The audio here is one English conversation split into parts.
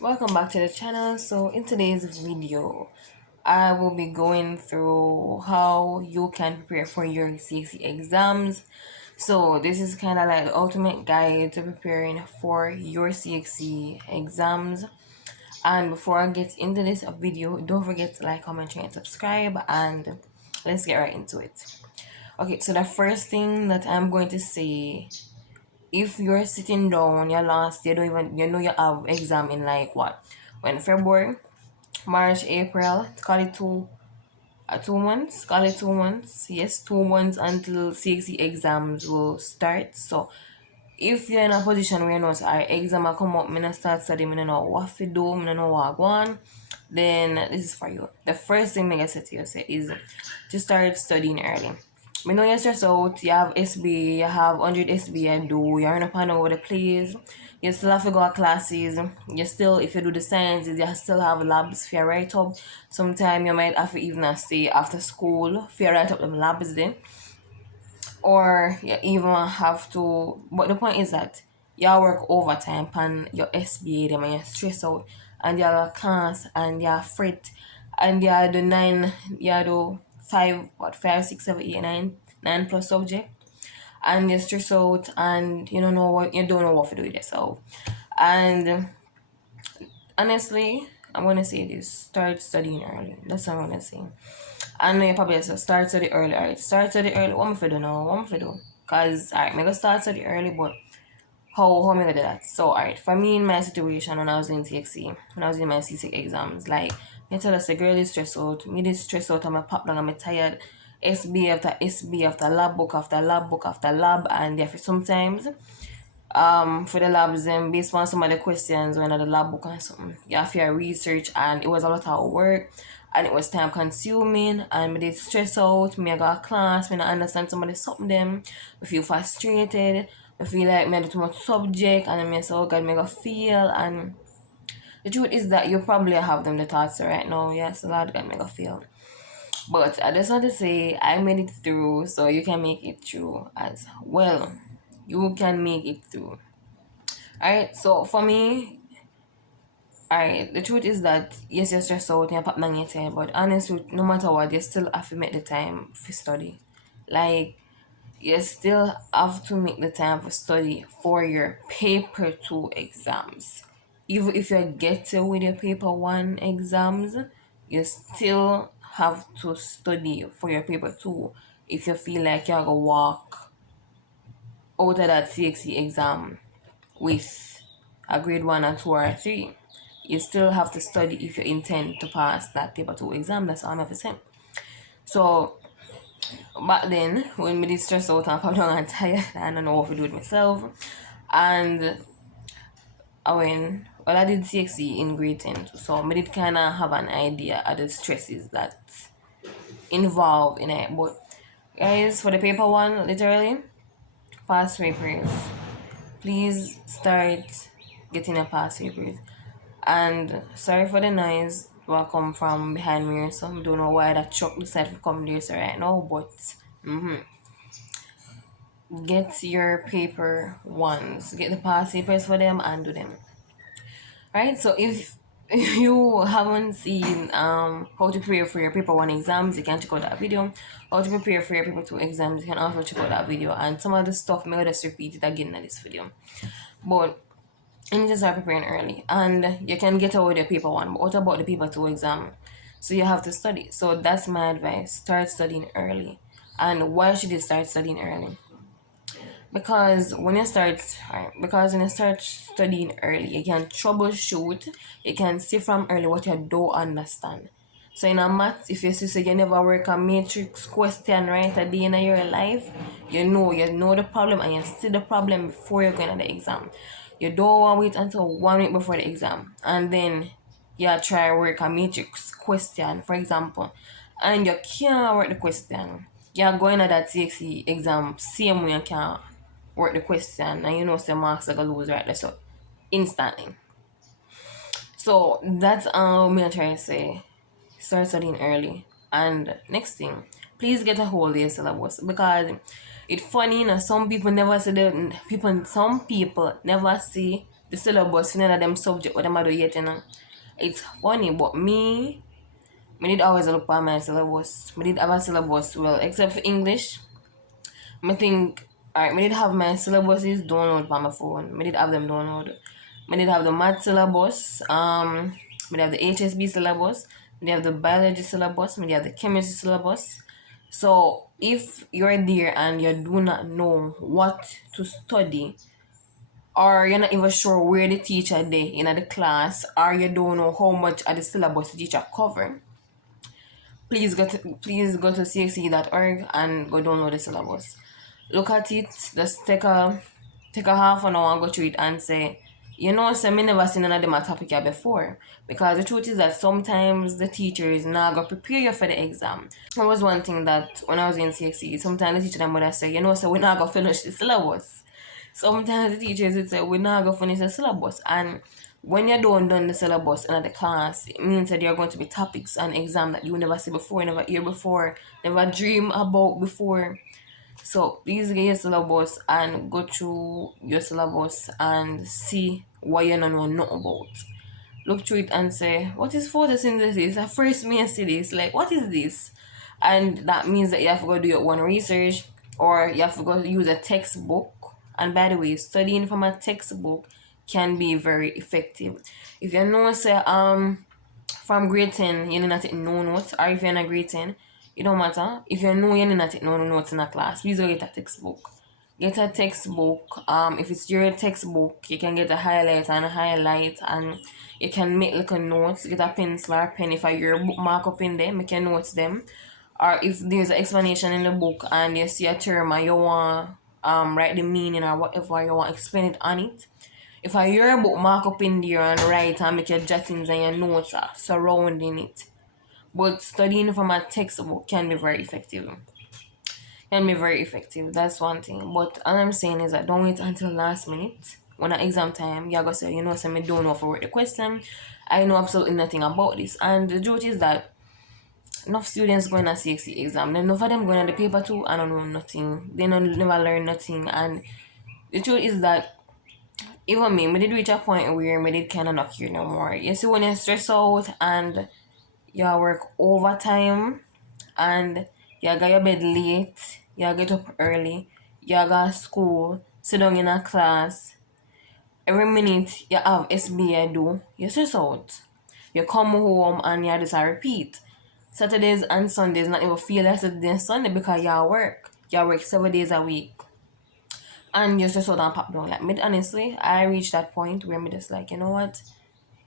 Welcome back to the channel. So in today's video, I will be going through how you can prepare for your CSEC exams. So this is kind of like the ultimate guide to preparing for your CSEC exams. And before I get into this video, don't forget to like, comment, share, and subscribe, and let's get right into it. Okay, so the first thing that I'm going to say, if you're sitting down your last, you don't even, you have exam in like what, when February, March, April, call it 2 months, call it 2 months, yes, 2 months until CXC exams will start. So if you're in a position where you know our exam will come up, me not start studying, me not know what to do, me not know what I go on, then this is for you. The first thing I say to you is to start studying early. Me know you're stressed out, you have SB, you have 100 SB I do, you're in a pan over the place, you still have to go to classes, you still, if you do the sciences, you still have labs for your write up. Sometimes you might have to even stay after school for your write up them labs then. Or you even have to, but the point is that you work overtime and your SBA them and you stress out and you have a class and you fret and you do nine, you do five, what, five, six, seven, eight, nine plus subject, and you stress out and you don't know what to do with yourself. And honestly, I'm gonna say this: start studying early. That's what I'm gonna say. I know you probably say start study early. Alright, start study early. What am I do now? What am I do? Cause alright, I'm gonna start study early, but how am I gonna do that? So alright, for me in my situation when I was in TXC, when I was in my CSEC exams, like I tell us the girl is stressed out, me this stressed out, I'm pop down, I'm tired. SB after SB after lab book after lab book after lab, and therefore sometimes for the labs and based on some of the questions when at the lab book and something, you have to research, and it was a lot of work and it was time consuming, and me did stress out, me I got class, me not understand some of the something them, I feel frustrated, I feel like me I do too much subject, and then me say, oh God, me go feel. And the truth is that you probably have them the thoughts right now, yes, a lot God me go feel. But I just want to say I made it through, so you can make it through as well. You can make it through. Alright, so for me, alright, the truth is that yes, you're stressed out and you're popping on your head, but honestly, no matter what, you still have to make the time for study. Like, you still have to make the time for study for your paper 2 exams. Even if you get to with your paper 1 exams, you still have to study for your paper 2 if you feel like you're gonna walk out of that CXC exam with a grade 1 and 2 or 3. You still have to study if you intend to pass that paper 2 exam. That's all I'm ever saying. So back then, when me did stress out and probably and tired, I don't know what to do with myself. And I did CXC in grade 10, so I did kind of have an idea of the stresses that involved in it. But guys, for the paper 1, literally, past papers, please start getting a past papers. And sorry for the noise what come from behind me, so I don't know why that truck decided to come there so right now, but get your paper ones, get the past papers for them and do them. Right? So if you haven't seen how to prepare for your paper 1 exams, you can check out that video. How to prepare for your paper 2 exams, you can also check out that video, and some of the stuff may just repeat it again in this video. But you need to start preparing early, and you can get away with your paper 1, but what about the paper 2 exam? So you have to study. So that's my advice: start studying early. And why should you start studying early? Because when you start studying early, you can troubleshoot, you can see from early what you don't understand. So in a maths, if you say you never work a matrix question right at the end of your life, you know the problem and you see the problem before you're going to the exam. You don't want to wait until 1 week before the exam and then you try work a matrix question, for example, and you can't work the question. You're going to that CXE exam same way you can't work the question, and you know some marks are gonna lose right there, so instantly. So that's me I try to say: start studying early. And next thing, please get a hold of your syllabus, because it's funny, some people never see the syllabus for none of them subject what them I do yet, you know. It's funny, but me did always look at my syllabus. Me did have a syllabus, well, except for English. I think, alright, me did have my syllabuses download on my phone. Me did have them download. Me did have the math syllabus. Me did have the HSB syllabus. Me did have the biology syllabus. Me did have the chemistry syllabus. So if you're there and you do not know what to study, or you're not even sure where the teacher did in the class, or you don't know how much of the syllabus the teacher cover, please go to CSEC.org and go download the syllabus. Look at it, just take a half an hour and go through it and say, you know, so me never seen none of them a topic here before. Because the truth is that sometimes the teachers not gonna prepare you for the exam. That was one thing that when I was in CSE, sometimes the teacher them would say, you know, so we're not gonna finish the syllabus. Sometimes the teachers would say, we're not gonna finish the syllabus. And when you don't done the syllabus in the class, it means that there are going to be topics and exam that you never see before, never hear before, never dream about before. So please get your syllabus and go through your syllabus and see what you don't know nothing about. Look through it and say, what is photosynthesis? At first me and see this, like what is this? And that means that you have to go do your own research, or you have to go use a textbook. And by the way, studying from a textbook can be very effective. If you know say from grade 10 you need not take no notes, or if you're in a grade 10, it don't matter. If you know you need not take no notes in a class, please go get a textbook. Get a textbook. If it's your textbook, you can get a highlight and you can make little notes. Get a pencil or pen if your bookmark up in there, make your notes them. Or if there's an explanation in the book and you see a term and you want write the meaning or whatever you want explain it on it. If I hear a book, mark up in there and write and make your jottings and your notes surrounding it. But studying from a textbook can be very effective. That's one thing. But all I'm saying is that don't wait until last minute. When at exam time, you're gonna say, you know, so I don't know for the question. I know absolutely nothing about this. And the truth is that enough students going to CSE exam. Then enough of them going to the paper too, I don't know nothing. They don't never learn nothing. And the truth is that even me did reach a point where me did kind of not care no more. You see, when you stress out and you work overtime and you got your bed late, you get up early, you got school, sit down in a class, every minute you have SBI do, you stress out. You come home and you just a repeat. Saturdays and Sundays not even feel like Saturday and Sunday because you work. You work 7 days a week. And you just out and pop down. Like me honestly, I reached that point where me just like, you know what?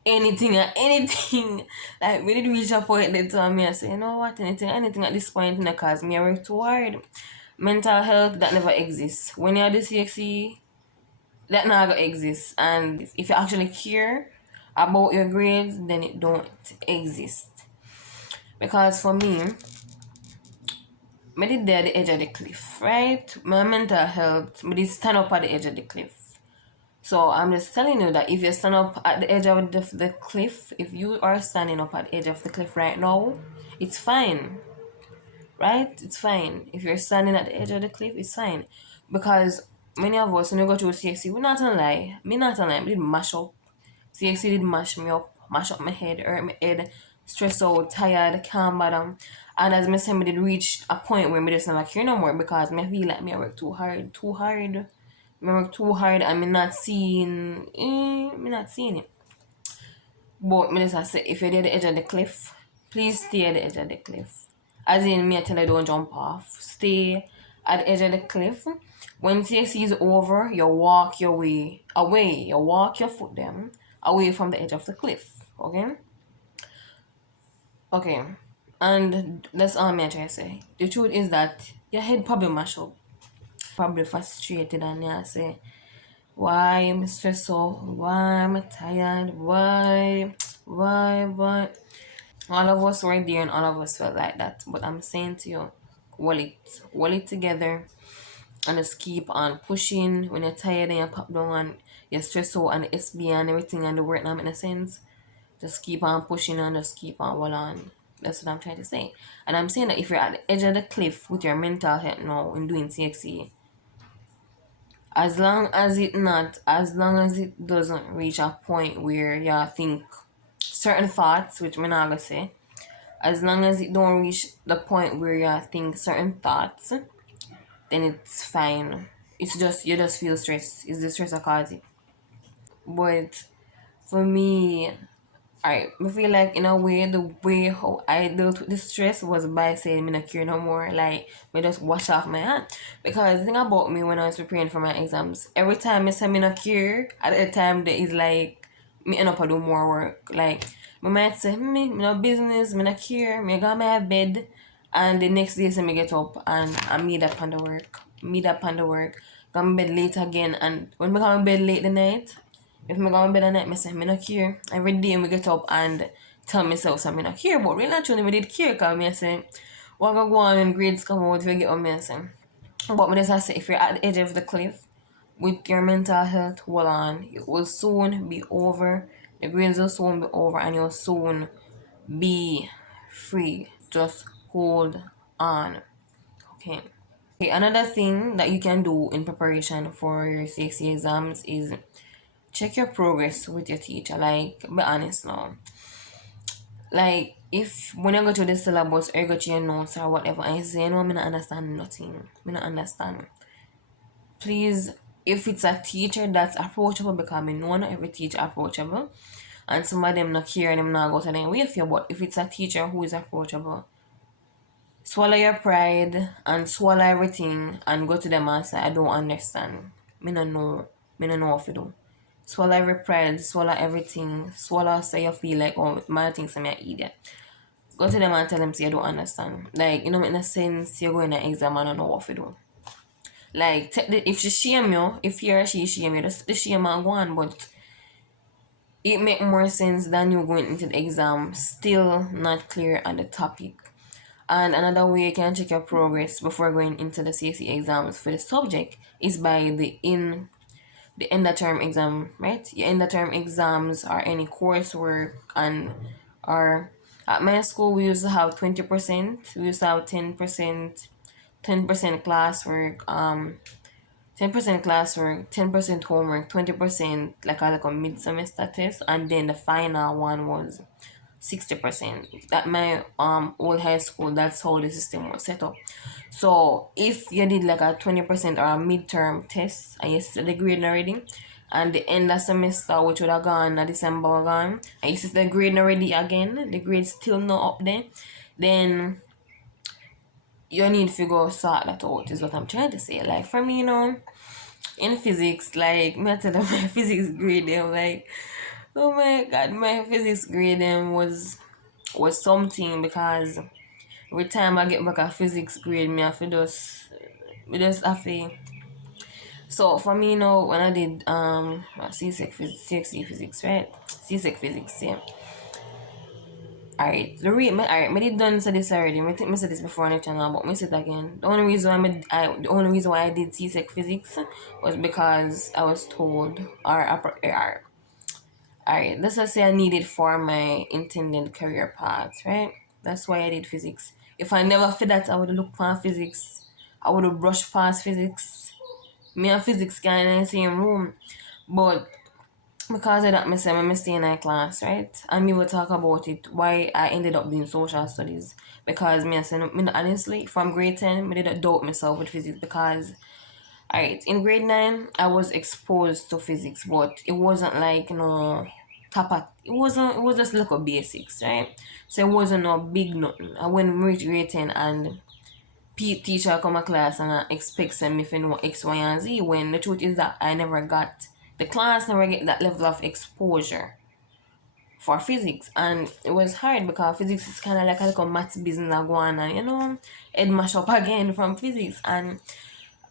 Anything and anything. Like we did reach a point that told me I say, you know what, anything at this point in the cause me I work too hard. Mental health that never exists. When you're the CXE, that never exists. And if you actually care about your grades, then it don't exist. Because for me did there at the edge of the cliff, right? My mental health, me did stand up at the edge of the cliff. So I'm just telling you that if you stand up at the edge of the cliff, if you are standing up at the edge of the cliff right now, it's fine, right? It's fine. If you're standing at the edge of the cliff, it's fine. Because many of us, when we go through CXC, we're not gonna lie. Me not gonna lie, we did mash up. CXC did mash me up, mash up my head, hurt my head, stressed out, tired, calm bottom. And as I said, I did reach a point where I just never care no more because I feel like I work too hard. I work too hard and I'm not seeing it. But me just say, if you're at the edge of the cliff, please stay at the edge of the cliff. As in, me I tell you don't jump off. Stay at the edge of the cliff. When CXC is over, you walk your way away. You walk your foot them away from the edge of the cliff. Okay? Okay. And that's all I'm trying to say. The truth is that your head probably mash up. Probably frustrated and you say, why I'm stressed out? Why I'm tired? Why? All of us were there and all of us felt like that. But I'm saying to you, hold it together and just keep on pushing. When you're tired and you pop down and you're stressed out and the SB and everything and the work now in a sense, just keep on pushing and just keep on hold on. That's what I'm trying to say. And I'm saying that if you're at the edge of the cliff with your mental health now in doing CXE, as long as it doesn't reach a point where you think certain thoughts, which me not gonna say, as long as it don't reach the point where you think certain thoughts, then it's fine. It's just you just feel stressed. It's the stress that causes it. But for me, I feel like in a way the way how I dealt with the stress was by saying me not care no more. Like me just wash off my hand. Because the thing about me when I was preparing for my exams, every time I say me not care, at the time there is like me end up I do more work. Like me might say me no business, me not care, me go my bed, and the next day say me get up and I meet up on the work. Meet up on the work. Go to bed late again, and when me go to bed late the night, if me go to bed at night, I say, me not care. Every day I get up and tell myself so me not care. But really actually me did care because me say, what go on when grades come out if you get on me I say. But me just say, if you're at the edge of the cliff with your mental health, hold on. It will soon be over. The grades will soon be over and you'll soon be free. Just hold on. Okay. Okay, another thing that you can do in preparation for your CSE exams is check your progress with your teacher. Like, be honest now. Like, if when I go to the syllabus or you go to your notes or whatever, and you say, you know, me not understand nothing. Me not understand. Please, if it's a teacher that's approachable, because I know not every teacher approachable, and some of them not care, them not go to them way for you, but if it's a teacher who is approachable, swallow your pride and swallow everything and go to them and say, I don't understand. Me no know. Me no know what to do. Swallow every pride, swallow everything, swallow say you feel like, oh, my things I'm an idiot. Go to them and tell them say you don't understand. Like, you know, in a sense, you're going to exam and I don't know what to do. Like, if she shame you, if he or she shame you, just the shame and go on, but it make more sense than you going into the exam still not clear on the topic. And another way you can check your progress before going into the CSE exams for the subject is by the end of term exam, right? Your end of term exams or any coursework and or at my school we used to have 20%, we used to have 10%, 10% classwork, 10% classwork, 10% homework, 20% like a mid semester test, and then the final one was 60%. That my old high school, that's how the system was set up. So if you did like a 20% or a midterm test and you see the grade already, and the end of semester which would have gone in December gone, and you see the grade already again, the grade still not up there, then you need to go sort that out is what I'm trying to say. Like for me, you know, in physics, like me I tell them my physics grade them like, oh my god, my physics grade them was something because every time I get back a physics grade, me just have to. So for me now, when I did CSEC physics, CSE physics, right? CSEC physics, yeah. Alright, alright, me did done say this already. I think me said this before on the channel, but me say it again. The only reason why I did CSEC physics was because I was told, alright, let's just say I need it for my intended career path, right? That's why I did physics. If I never feel that, I would look for physics. I would have brushed past physics. Me and physics kind of in the same room. But because of that, I say I stay in that class, right? And me will talk about it, why I ended up doing social studies. Because me, I say, honestly, from grade 10, I did doubt myself with physics because alright, in grade 9, I was exposed to physics, but it wasn't like, you know, it was just little basics, right? So it wasn't no big nothing. I went reach grade 10 and teacher come to class and I expect them if you know X, Y, and Z, when the truth is that the class never get that level of exposure for physics, and it was hard because physics is kind of like a little maths business that go on, and you know, it mash up again from physics. And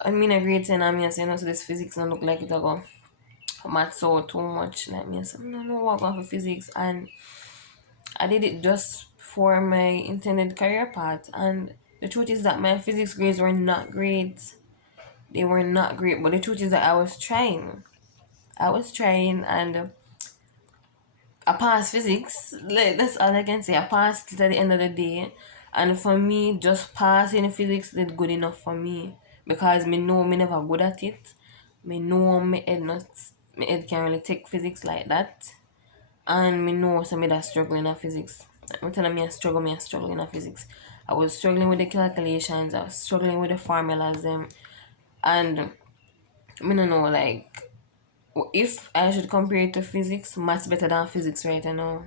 I mean, a grade 10, I mean, I say, no, so this physics don't look like it go maths out too much. Like me, I say, no, no, what going for physics. And I did it just for my intended career path. And the truth is that my physics grades were not great. They were not great. But the truth is that I was trying. And I passed physics. Like, that's all I can say. I passed it at the end of the day. And for me, just passing physics did good enough for me. Because me know me never good at it. Me know my head can't really take physics like that. And me know some that struggling in physics. I'm telling me I struggle in physics. I was struggling with the calculations, I was struggling with the formulas them, and I don't know like if I should compare it to physics, math's better than physics right now.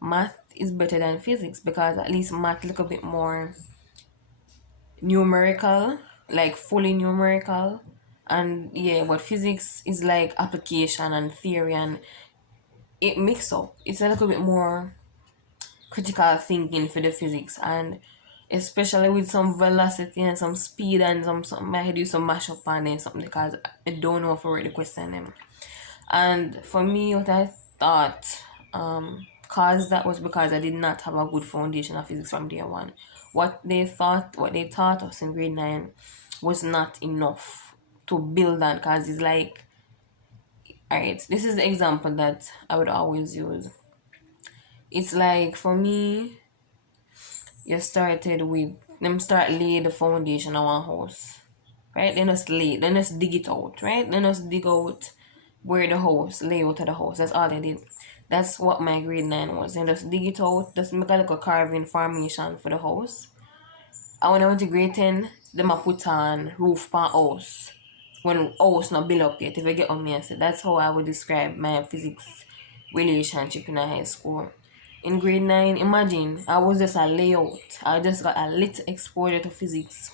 Math is better than physics because at least math a little bit more numerical, like fully numerical. And yeah, but physics is like application and theory and it mix up. It's a little bit more critical thinking for the physics and especially with some velocity and some speed and some I do some mash up on it something because I don't know if I read the question them. And for me what I thought cause that was because I did not have a good foundation of physics from day one. What they taught us in grade 9 was not enough to build on because it's like alright, this is the example that I would always use. It's like for me you started with them start lay the foundation of one house. Right? Then just dig it out, right? Then just dig out where the house, layout of the house. That's all they did. That's what my grade 9 was. And just dig it out, just make a little carving formation for the house. And when I went to grade 10, them I put on roof pan house. When house not built up yet, if I get on me, I said that's how I would describe my physics relationship in high school. In grade 9, imagine I was just a layout. I just got a little exposure to physics.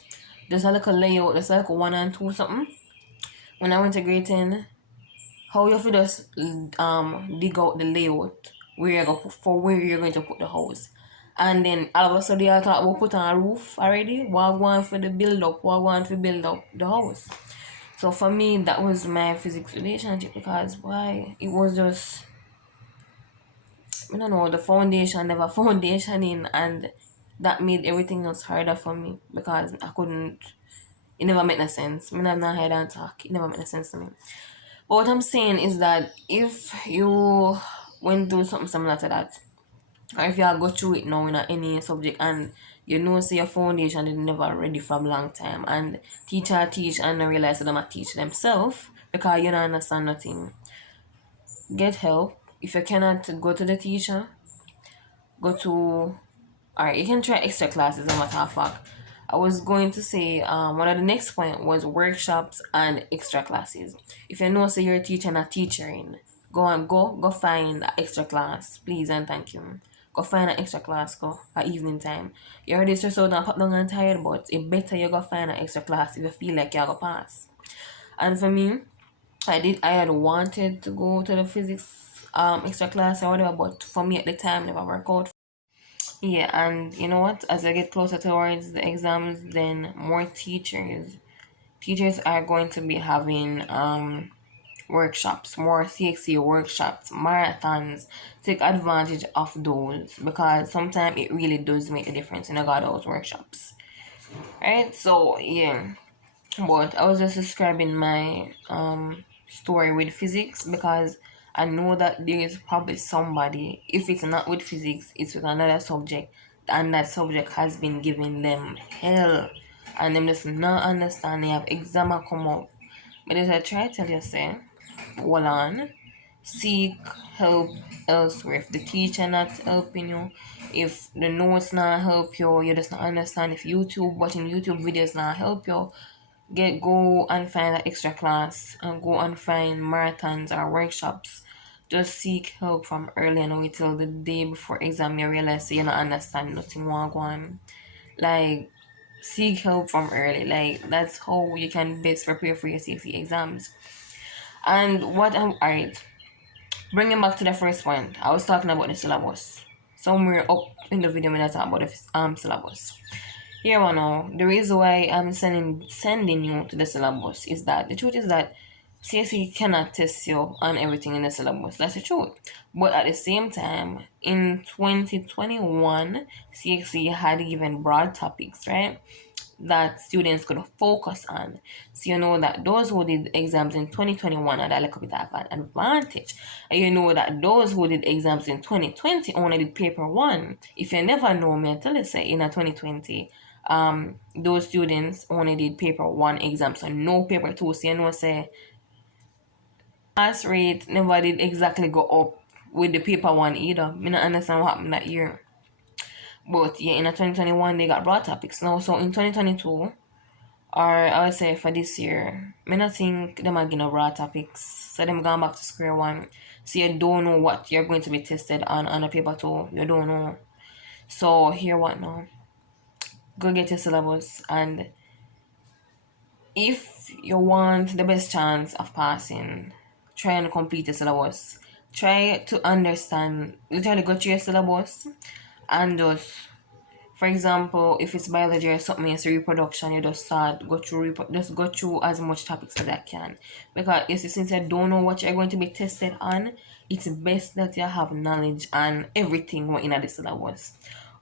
Just a little layout, just like 1 and 2 something. When I went to grade 10, how you feel just dig out the layout where you're going for where you're going to put the house. And then all of a sudden I thought we'll put on a roof already. What want for the build up, what want to build up the house. So for me that was my physics relationship because why it was just I don't know, the foundation never foundation in and that made everything else harder for me because I couldn't it never made no sense. Me not head and talk. It never made no sense to me. But what I'm saying is that if you went through something similar to that, or if you go through it now in any subject and you know say your foundation is never ready from long time and teacher teach and not realize that they teach themselves because you don't understand nothing. Get help. If you cannot go to the teacher, go to alright, you can try extra classes as a matter of fact. I was going to say one of the next point was workshops and extra classes. If you know say you're a teacher and a teachering, go find an extra class, please and thank you. Go find an extra class, go at evening time. You already stressed out and pop down and tired, but it better you go find an extra class if you feel like you're gonna pass. And for me, I had wanted to go to the physics extra class or whatever, but for me at the time never worked out. Yeah, and you know what? As I get closer towards the exams, then more teachers are going to be having workshops, more CXC workshops, marathons. Take advantage of those because sometimes it really does make a difference in a got those workshops. Right? So yeah. But I was just describing my story with physics because I know that there is probably somebody, if it's not with physics, it's with another subject, and that subject has been giving them hell, and them just not understand. They have exam a come up, but as I try to tell you, say, hold on, seek help elsewhere. If the teacher not helping you, if the notes not help you, you just not understand. If watching YouTube videos not help you, go and find an extra class and go and find marathons or workshops. Just seek help from early and wait till the day before exam you realize you don't understand nothing want go on. Like seek help from early. Like that's how you can best prepare for your CSE exams. And what I'm alright. Bringing back to the first point, I was talking about the syllabus. Somewhere up in the video when I talk about the syllabus. Here one now, the reason why I'm sending you to the syllabus is that the truth is that CSE cannot test you on everything in the syllabus. That's the truth. But at the same time, in 2021, CSE had given broad topics, right? That students could focus on. So you know that those who did exams in 2021 had a little bit of an advantage. And you know that those who did exams in 2020 only did paper one. If you never know me, I tell you say in a 2020, those students only did paper one exam, so no paper two. So you know say pass rate never did exactly go up with the paper one either. Me not understand what happened that year. But yeah, in a 2021 they got broad topics now. So in 2022, or I would say for this year, me not think them are gonna broad topics. So them going back to square one. So you don't know what you're going to be tested on a paper two. You don't know. So here what now? Go get your syllabus, and if you want the best chance of passing, try and complete the syllabus. Try to understand, literally go through your syllabus and just, for example, if it's biology or something, it's reproduction, you just start go through just go through as much topics as I can. Because you see, since you don't know what you're going to be tested on, it's best that you have knowledge on everything what in the syllabus.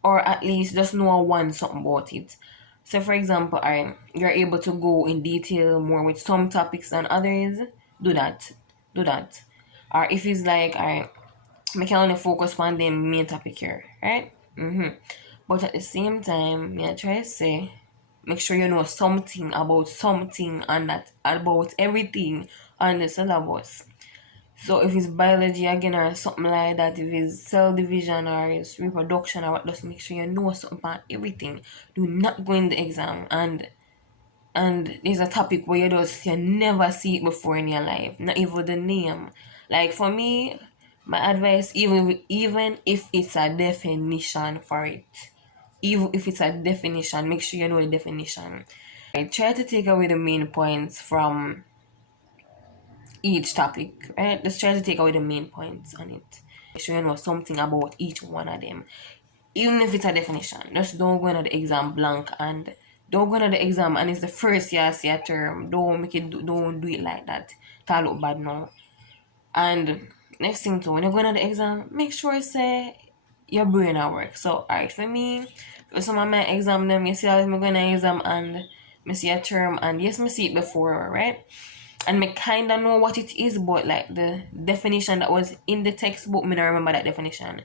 Or at least just know one something about it. So for example, you're able to go in detail more with some topics than others, do that. Do that. Or if it's like I can only focus on the main topic here, right? But at the same time, me I try to say, make sure you know something on that about everything on the syllabus. So if it's biology again or something like that, if it's cell division or it's reproduction or what, just make sure you know something about everything. Do not go in the exam and there's a topic where you never see it before in your life, not even the name. Like for me, my advice, even if it's a definition for it, even if it's a definition, make sure you know the definition. I try to take away the main points from each topic, right? Just try to take away the main points on it. Make sure you know something about each one of them. Even if it's a definition, just don't go into the exam blank and don't go into the exam and it's the first year see a term. Don't do it like that. That look bad now. And next thing too, when you go into the exam, make sure you say your brain at work. So alright, for me, for some of my exam them, you see how I'm going to exam and me see a term and yes, me see it before, right? And me kinda know what it is, but like the definition that was in the textbook, me don't remember that definition.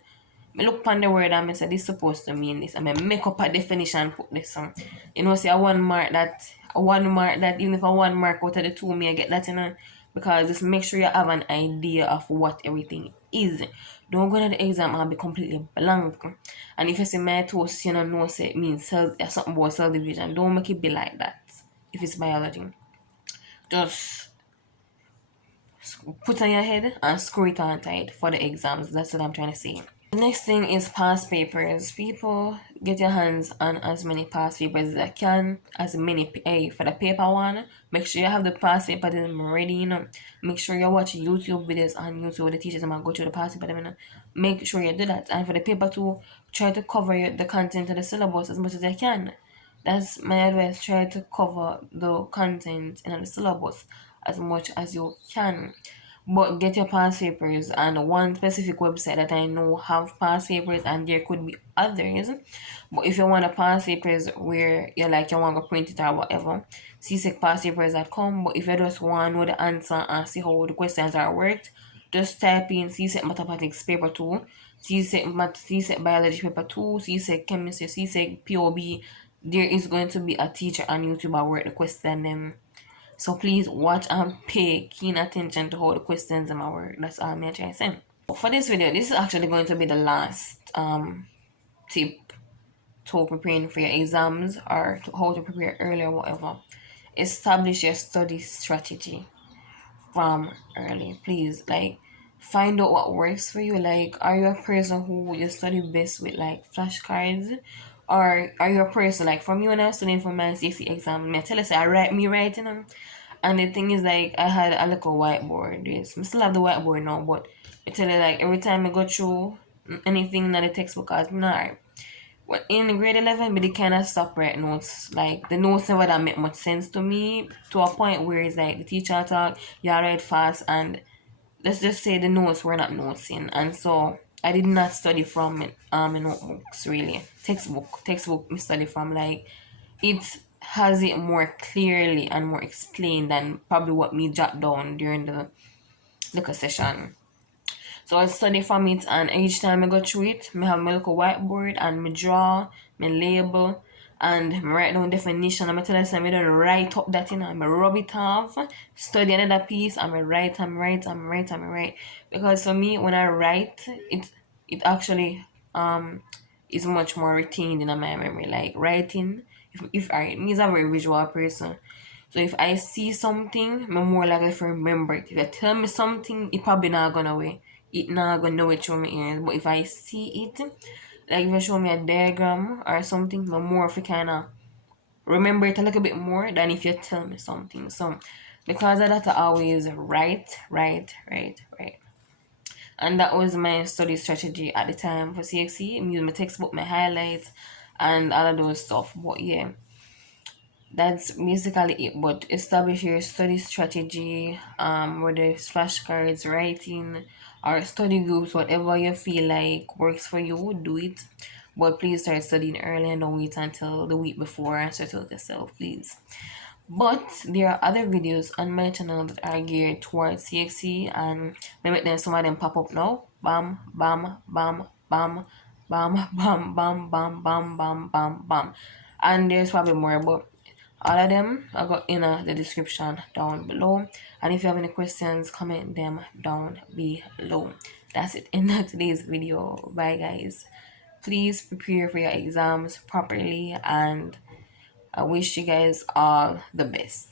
Me look upon the word and me say this supposed to mean this, and me make up a definition put this on. You know, say a one mark that even if a one mark out of the two me I get that, you know, because just make sure you have an idea of what everything is. Don't go to the exam and be completely blank. And if you say mitosis, you know say it means cell something about cell division. Don't make it be like that. If it's biology, just put on your head and screw it on tight for the exams. That's what I'm trying to say. The next thing is past papers. People, get your hands on as many past papers as you can, as many for the paper one. Make sure you have the past paper them ready, you know. Make sure you watch YouTube videos on YouTube. The teachers might go through the past paper, you know. Make sure you do that. And for the paper two, try to cover the content of the syllabus as much as you can. That's my advice. Try to cover the content in the syllabus as much as you can. But get your past papers and one specific website that I know have past papers and there could be others. But if you want a past papers where you want to print it or whatever, csecpastpapers.com. But if you just want to know the answer and see how the questions are worked, just type in CSEC Mathematics paper 2, CSEC Biology paper 2, CSEC Chemistry, CSEC POB. There is going to be a teacher on YouTube that work the question them. So please watch and pay keen attention to how the questions in my work. That's all I'm trying to say. For this video, this is actually going to be the last tip to preparing for your exams or to how to prepare early or whatever. Establish your study strategy from early. Please, find out what works for you. Like, are you a person who you study best with flashcards? Or are you a person for me when I was studying for my CSEC exam, I tell you say I write them. And the thing is I had a little whiteboard. Yes, I still have the whiteboard now, but I tell you every time I go through anything in the textbook as not well, in grade 11, but they kind of stop write notes. The notes never that make much sense to me to a point where it's the teacher talk, you write fast, and let's just say the notes were not noting. And so I did not study from notebooks really. Textbook me study from it has it more clearly and more explained than probably what me jot down during the session. So I study from it and each time I go through it, I have my little whiteboard and me draw, me label, and I write down definition. I'm tell you something, I don't write up that, I rub it off, study another piece, I'm write. Because for me, when I write, it actually is much more retained in my memory. Like writing, if I me is a very visual person. So if I see something, I'm more likely to remember it. If you tell me something, it probably not gonna away. It not gonna know it through my ears. But if I see it, like if you show me a diagram or something, I'm more of a kind of remember it a little bit more than if you tell me something. So because of that, I always write. And that was my study strategy at the time for CXC. I'm using my textbook, my highlights, and all of those stuff. But yeah, that's basically it. But establish your study strategy, whether it's flashcards, writing, or study groups, whatever you feel like works for you, do it. But please start studying early and don't wait until the week before and settle yourself, please. But there are other videos on my channel that are geared towards CXC, and maybe then some of them pop up now. Bam, bam, bam, bam, bam, bam, bam, bam, bam, bam, bam, bam. And there's probably more, but all of them I got in the description down below. And if you have any questions, comment them down below. That's it in today's video. Bye guys. Please prepare for your exams properly, and I wish you guys all the best.